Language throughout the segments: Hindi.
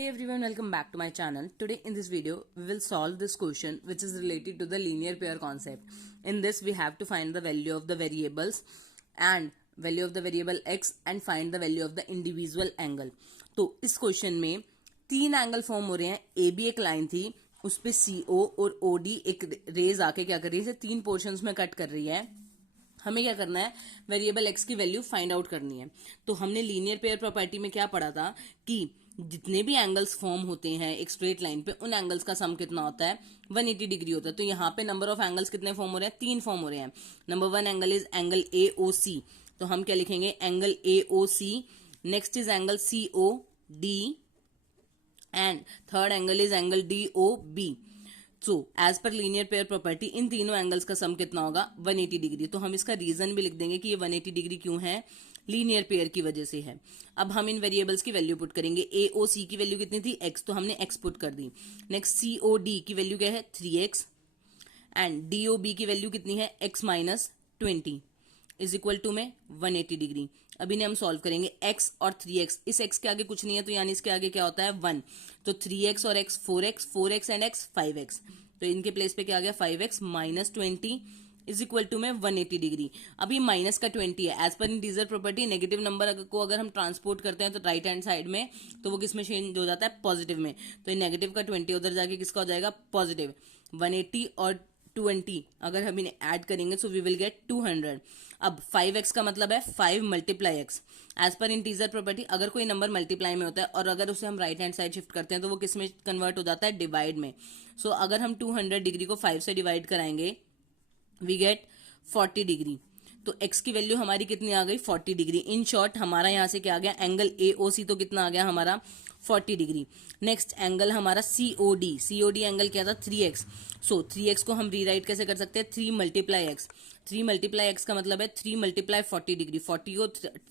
Hey everyone, welcome back to my channel. Today in this video, we will solve this question which is related to the linear pair concept. In this, we have to find the value of the variables and value of the variable x and find the value of the individual angle. तो इस क्वेश्चन में तीन एंगल फॉर्म हो रहे हैं. ए बी एक लाइन थी, उस पे सी ओ और ओ डी एक रेज आके क्या कर रही है, तीन पोर्शंस में कट कर रही है. हमें क्या करना है, वेरिएबल एक्स की वैल्यू फाइंड आउट करनी है. तो हमने लीनियर पेयर प्रॉपर्टी में क्या पढ़ा था कि जितने भी एंगल्स फॉर्म होते हैं एक स्ट्रेट लाइन पे, उन एंगल्स का सम कितना होता है, 180 डिग्री होता है. तो यहाँ पे नंबर ऑफ एंगल्स कितने फॉर्म हो रहे हैं, तीन फॉर्म हो रहे हैं. Number one angle is angle A O C, तो हम क्या लिखेंगे, angle A O C. Next is angle C O D and third angle is angle D O B. So as per linear pair property इन तीनों एंगल्स का सम कितना होगा, 180 डिग्री. तो हम इसका रीजन भी लिख देंगे कि ये 180 डिग्री क्यों है, लीनियर पेयर की वजह से है. अब हम इन वेरिएबल्स की वैल्यू पुट करेंगे. ए ओ सी की वैल्यू कितनी थी, एक्स, तो हमने एक्स पुट कर दी. नेक्स्ट सी ओ डी की वैल्यू क्या है, 3x and D O B की वैल्यू कितनी है, x minus 20 is equal to में 180 डिग्री. अब इन्हें हम सॉल्व करेंगे. x और 3x, इस x के आगे कुछ नहीं है तो यानी इसके आगे क्या होता है, 1. तो 3x और x 4x, 4x and x 5x, तो इनके प्लेस पे क्या आ गया, 5x minus 20 is equal to में 180 डिग्री. अभी माइनस का 20 है. As per integer property negative number को अगर हम ट्रांसपोर्ट करते हैं तो राइट हैंड साइड में, तो वो किस में चेंज हो जाता है, पॉजिटिव में. तो नेगेटिव का 20 उधर जाके किसका हो जाएगा, पॉजिटिव. 180 और 20 अगर हम इन्हें ऐड करेंगे सो वी विल गेट 200. अब 5x का मतलब है 5 multiply x. As per integer property अगर कोई नंबर मल्टीप्लाई में होता है और अगर उसे हम राइट हैंड साइड शिफ्ट करते हैं तो वो किस में कन्वर्ट हो जाता है, डिवाइड में. सो अगर हम 200 डिग्री को 5 से डिवाइड कराएंगे वी गेट 40 डिग्री. तो x की वैल्यू हमारी कितनी आ गई, 40 डिग्री. इन शॉर्ट हमारा यहां से क्या आ गया, एंगल ए ओ सी तो कितना आ गया हमारा, 40 डिग्री. नेक्स्ट एंगल हमारा सी ओ डी एंगल क्या था, 3x. सो 3x को हम रीराइट कैसे कर सकते हैं, 3 मल्टीप्लाई एक्स. 3 मल्टीप्लाई एक्स का मतलब है 3 मल्टीप्लाई 40 डिग्री. 40 को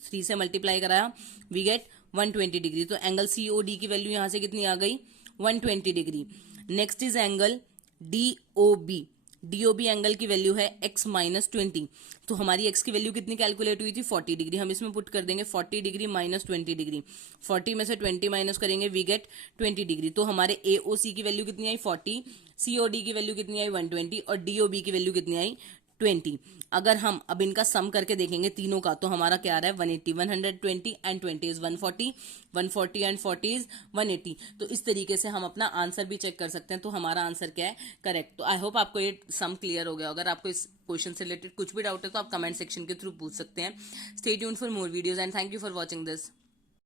3 से मल्टीप्लाई कराया वी गेट 120 डिग्री. तो एंगल सी ओ डी की वैल्यू यहां से कितनी आ गई, 120 degree. Next is angle D O B. DOB angle की वैल्यू है x माइनस 20. तो हमारी x की वैल्यू कितनी कैलकुलेट हुई थी, 40 डिग्री. हम इसमें पुट कर देंगे 40 डिग्री माइनस 20 डिग्री. 40 में से 20 माइनस करेंगे वी गेट 20 डिग्री. तो हमारे AOC की वैल्यू कितनी आई, 40. COD की वैल्यू कितनी आई, 120. और DOB की वैल्यू कितनी आई, 20. अगर हम अब इनका सम करके देखेंगे तीनों का, तो हमारा क्या आ रहा है, 180. 120 एंड 20 इज 140. 140 and 40 is 180. तो इस तरीके से हम अपना आंसर भी चेक कर सकते हैं. तो हमारा आंसर क्या है, करेक्ट. तो आई होप आपको ये सम क्लियर हो गया. अगर आपको इस क्वेश्चन से रिलेटेड कुछ भी डाउट है तो आप कमेंट सेक्शन के थ्रू पूछ सकते हैं. Stay tuned for more videos and thank you for watching this.